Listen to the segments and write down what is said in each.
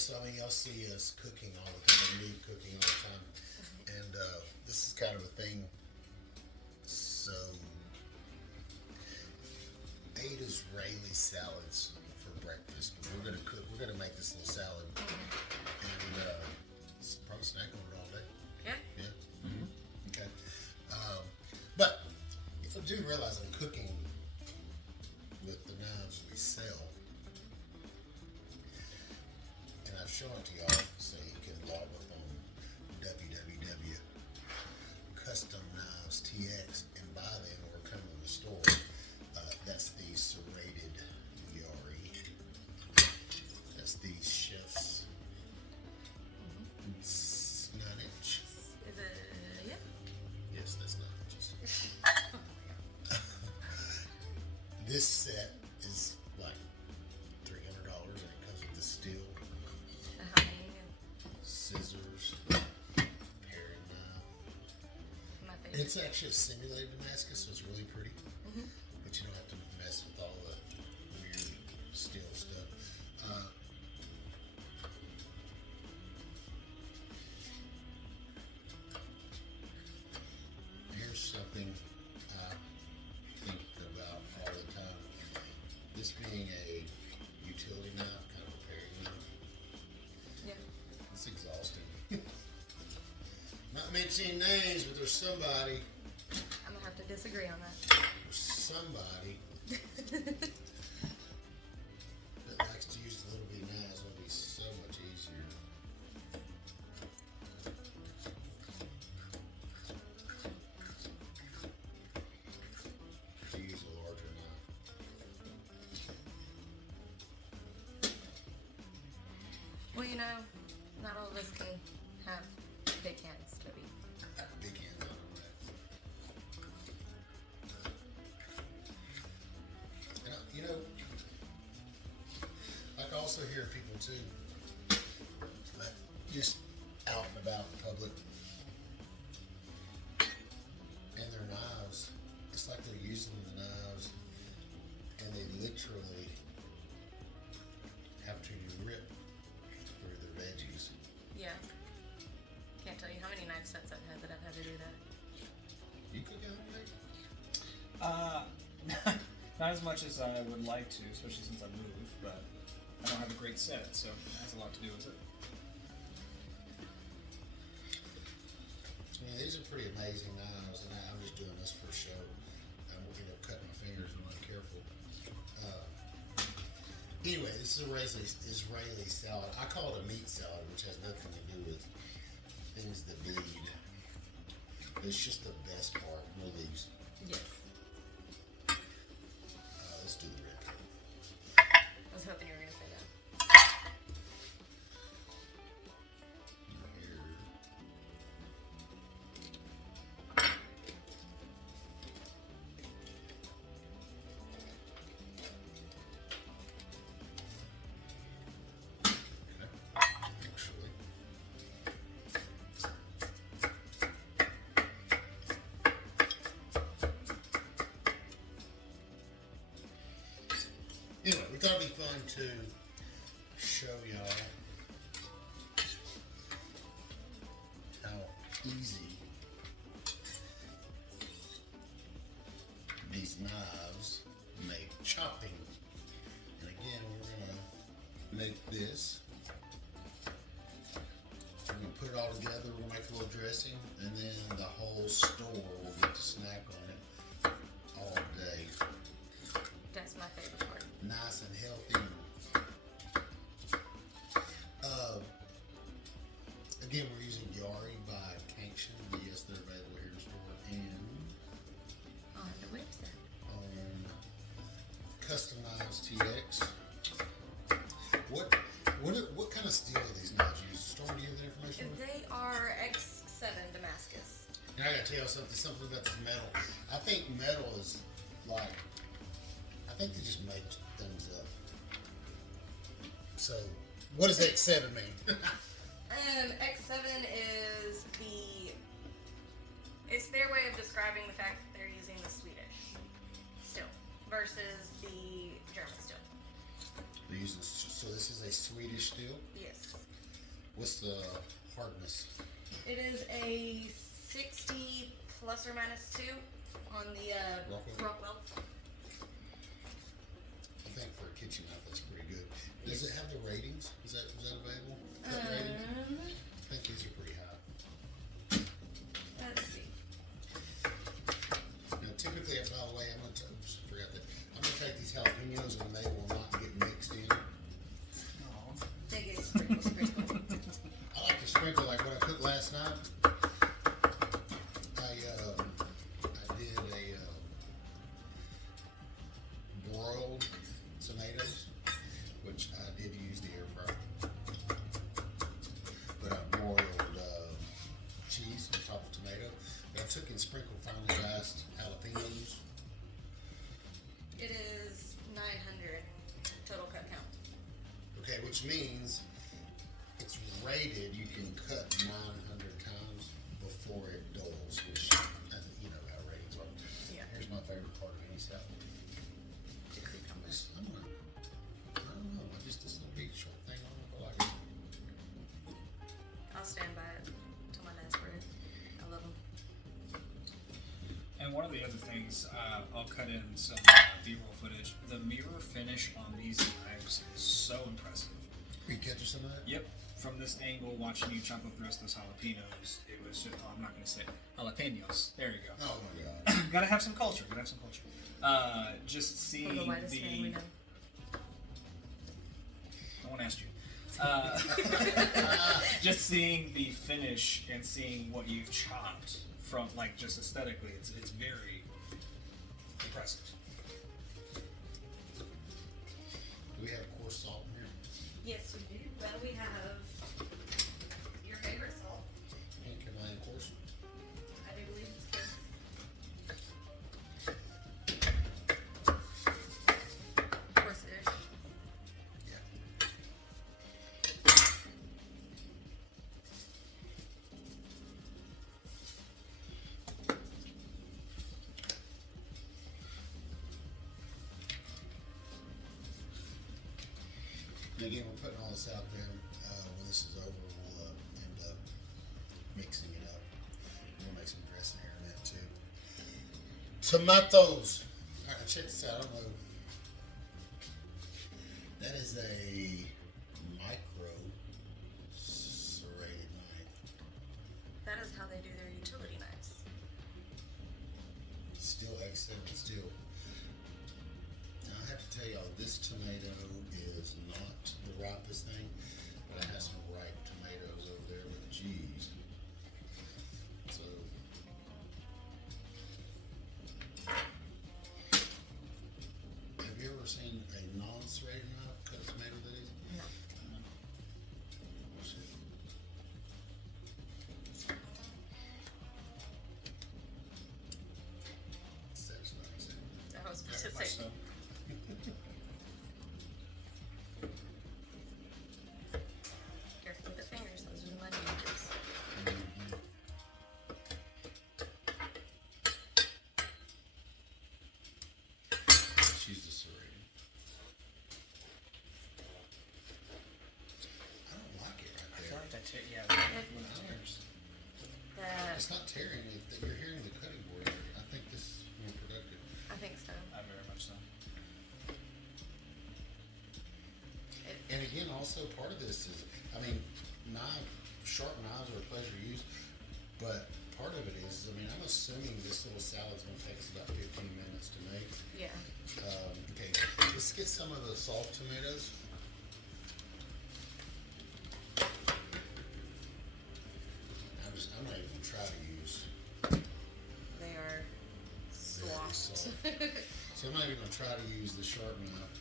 so I mean, y'all see us cooking all the time, me cooking all the time, and this is kind of a thing. So, I ate Israeli salads for breakfast, but we're gonna cook. We're gonna make this little salad, and probably snack on it all day. Yeah. Yeah. Okay. But I do realize I'm cooking with the knives we sell. And I've shown it to y'all so you can log up on www.customknivestx and buy them or come to the store. That's the serrated yari. That's the chef's nine-inch. Is it? Yeah. Yes, that's 9 inches. This set is like $300 and it comes with the steel, scissors, paring knife. My favorite. It's actually a simulated Damascus, so it's really pretty. But you don't have to mess with all the weird steel stuff. Here's something I think about all the time. This being a utility knife, kind of a paring knife, it's exhausting. Not mentioning names, but there's somebody I'm gonna have to disagree on that. that likes to use the little bitty knives. It'll be so much easier. To use a larger knife. Well, you know, not all of us can have big hands, Toby. I have a big hand on that. And you know, I can also hear people too, like just out and about in public, and their knives. It's like they're using the knives, and they literally have to rip through the veggies. Yeah. Can't tell you how many knife sets I've had that I've had to do that. You cook at home, mate? Not as much as I would like to, especially since I moved, but I don't have a great set, so it has a lot to do with it. Yeah, these are pretty amazing knives, and I'm just doing this for show. I'm going to end up cutting my fingers if I'm not careful. Anyway, this is Israeli salad. I call it a meat salad, which has nothing to do with things that bleed. It's just the best part. No leaves. Yes. Let's do the rib. I was hoping you were gonna say that. Here. Actually. Anyway, we thought it'd be fun to show y'all how easy these knives make chopping. And again, we're gonna make this. We're gonna put it all together. We'll make a little dressing, and then the whole store will get to snack on it all day. That's my favorite part. Nice and healthy. Again, we're using Yari by Cangshan. Yes, they're available here in the store and On the website. on Custom Knives TX. What kind of steel are these knives used? Storm, do you have the information? They are X7 Damascus. And I gotta tell you something about this metal. I think metal is like, I think they just make things up. So, what does X7 mean? X7 is it's their way of describing the fact that they're using the Swedish steel versus the German steel. They're using, so this is a Swedish steel? Yes. What's the hardness? It is a 60 plus or minus 2 on the Rockwell. I think for a kitchen knife, that's pretty good. Does it have the ratings? Is that available? Cut ratings? I think these are pretty high. Let's see. Now, typically, by the way, I'm gonna take these jalapenos and they will not get mixed in. They get sprinkle. I like to sprinkle like what I cooked last night. I did a broiled tomatoes, which I did use the air fryer. But I broiled cheese on top of tomato. But I took and sprinkled finely diced jalapenos. It is 900 total cut count. Okay, which means it's rated. You can cut 900 times before it dulls, which you know how ratings are. Yeah. Here's my favorite part of any stuff. The cucumber. I don't know. Just this little big short thing on it. I like it. I'll stand by it till my last breath. I love them. And one of the other things, I'll cut in some B-roll footage. The mirror finish on these knives is so impressive. Are you catching some of that? Yep. From this angle, watching you chop up the rest of those jalapenos, it was just, I'm not going to say it. Jalapenos. There you go. Oh my god. Gotta have some culture. Just seeing From the whitest man we know. No one asked you. Just seeing the finish and seeing what you've chopped from, like, just aesthetically, it's very impressive. Do we have coarse salt in here? Yes, we do. Well, we have your favorite salt. And can I have coarse? I do believe it's good. Coarse-ish. Yeah. And again, we're putting all this out there. When this is over, we'll end up mixing it up. We'll make some dressing here in that too. Tomatoes. All right, check this out. I don't know. That is a micro serrated knife. That is how they do their utility knives. Still excellent. Still. Now I have to tell y'all, this tomato is not the ripest thing, but I have some ripe tomatoes over there with cheese. So, have you ever seen a non-serrated knife cut a tomato that is? No. Watch it. Satisfying, isn't it? I was about Very to much say. so. Careful with the fingers. Those are the money makers. She's the serrated. I don't like it right I feel there. like that when it tears. That It's not tearing it. You're hearing the cutting board. I think this is more productive. I think so. Very much so. And again, also part of this is, I mean, sharp knives are a pleasure to use, but part of it is, I mean, I'm assuming this little salad's going to take us about 15 minutes to make. Yeah. Okay, let's get some of the soft tomatoes. I'm not even going to try to use They are very soft. soft. So I'm not even going to try to use the sharp knife,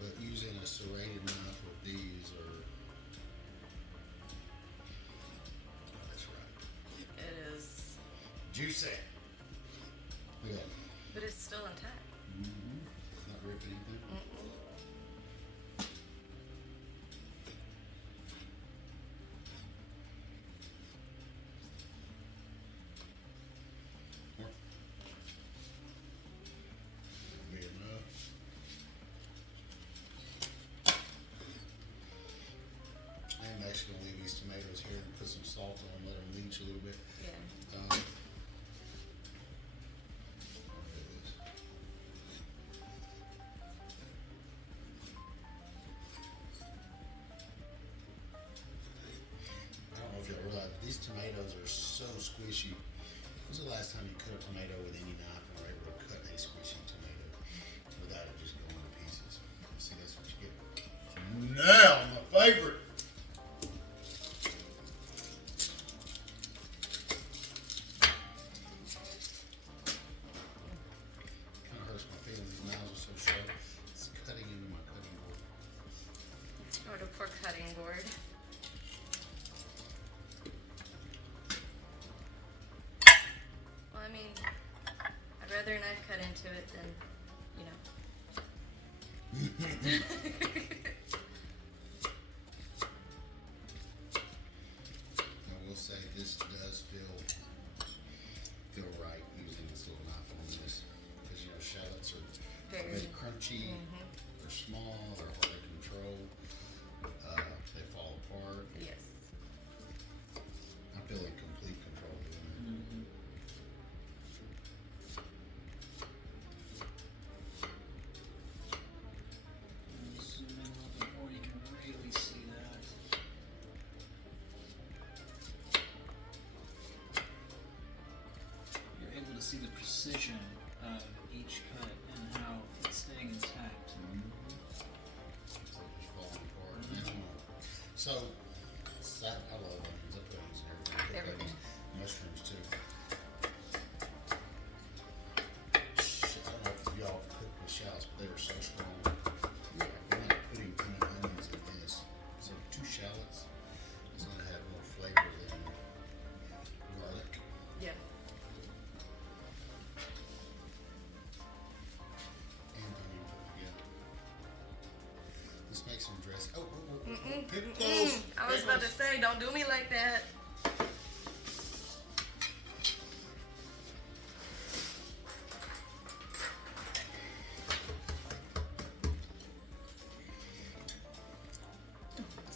but using a serrated knife with these are, oh, that's right. It is, Juicy. Look at that. but it's still intact. Not ripping anything. More. Be enough. And salt on, let them leach a little bit. Yeah. I don't know if y'all realize, these tomatoes are so squishy. When was the last time you cut a tomato with any knife and were able to cut a squishy tomato without it just going to pieces? See, that's what you get. Now, my favorite. Kind of hurts my feelings. These knives are so sharp. It's cutting into my cutting board. Or the poor cutting board. Well, I mean, I'd rather a knife cut into it than, you know. I will say this does feel right using this little knife on this, because you know shallots are very crunchy. They're small. They're hard to control. They fall apart. Yes. I feel in complete control doing it. Zoom in a little bit more, you can really see that. You're able to see the precision of each cut and how it's staying intact. So just falling apart. So, I love onions. I put onions in everything. Everything. Mushrooms too. I don't know if y'all cooked with shallots, but they were so strong. Yeah. I'm not putting any onions in this. So 2 shallots is going to have more flavor than garlic. Yeah. And onion put together. This makes some dress. Pickles. I was about to say, don't do me like that.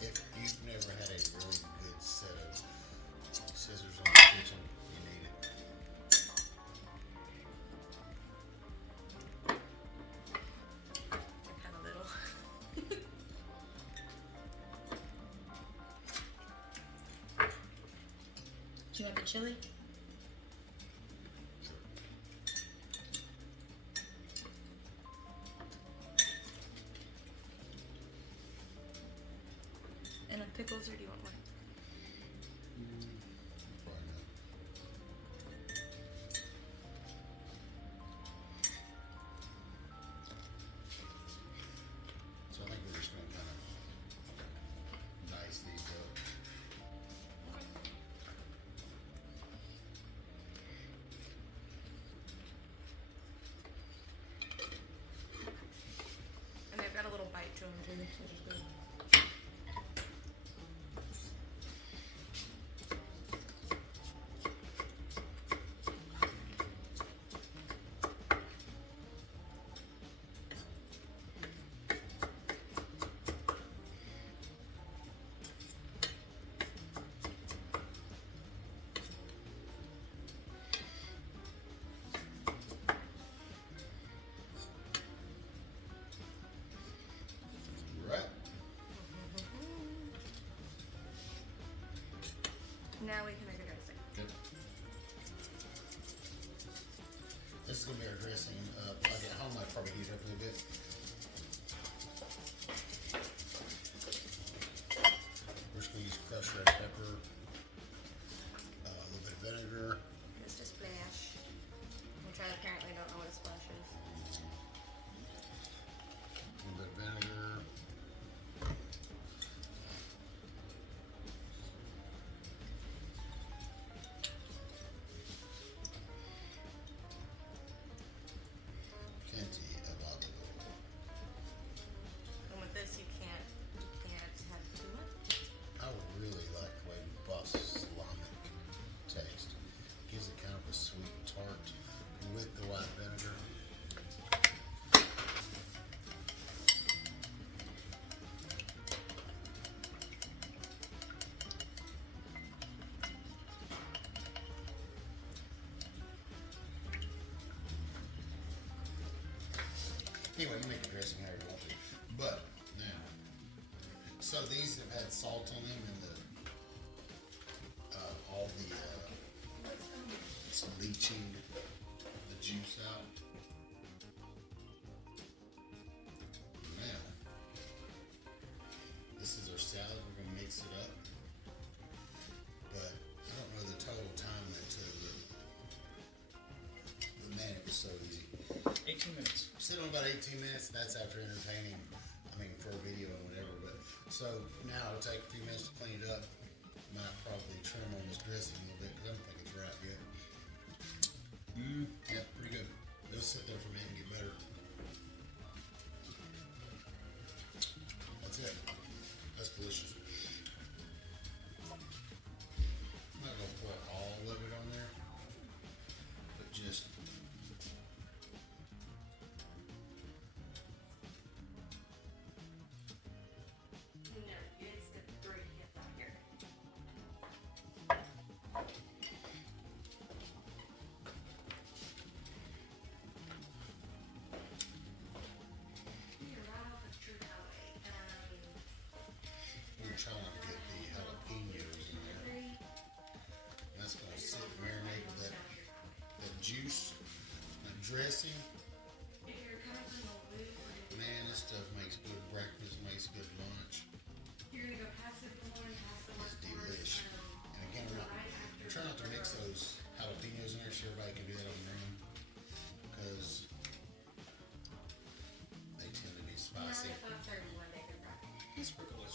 If you've never had a really good set of scissors in the kitchen, you need it. Kind of little. Do you want the chili? And the pickles, or do you want more? Probably not. So I think we're just going to kind of dice these up. And they've got a little bite to them too, which is good. Anyway, you make the dressing however you want to. But now, so these have had salt on them and all the it's leaching the juice out. Now, this is our salad. We're gonna mix it up. But I don't know the total time that took. But man, it was so easy. 18 minutes. Sit on about 18 minutes. That's after entertaining. I mean, for a video and whatever. But so now it'll take a few minutes to clean it up. Might probably trim on this dressing a little bit because I don't think it's right yet. Yeah, pretty good. It'll sit there for a minute and get better. That's it. That's delicious. I'm not gonna pour all of it on there, but just. Trying to get the jalapenos in there. And that's going to sit and marinate with that juice, that dressing. Man, this stuff makes good breakfast, makes good lunch. It's delish. And again, we're trying not to mix those jalapenos in there so everybody can do that on their own. Because they tend to be spicy. Sprinkle this.